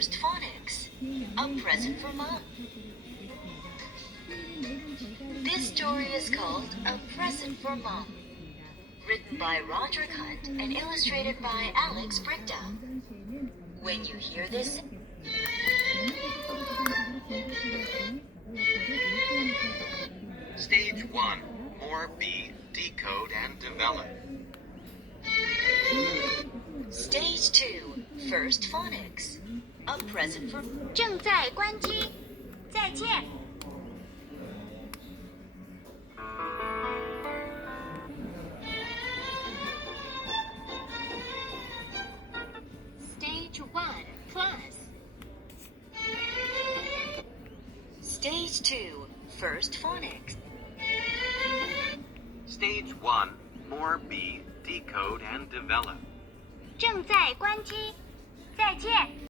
First Phonics, a present for Mom. This story is called A Present for Mom, written by Roderick Hunt and illustrated by Alex Brickdown. When you hear this, Stage 1. More B. Decode and develop. Stage 2, First Phonics, a present for 正在关机，再见。Stage 1 Plus. Stage 2, First Phonics. Stage 1. More B. Decode and develop. 正在关机，再见。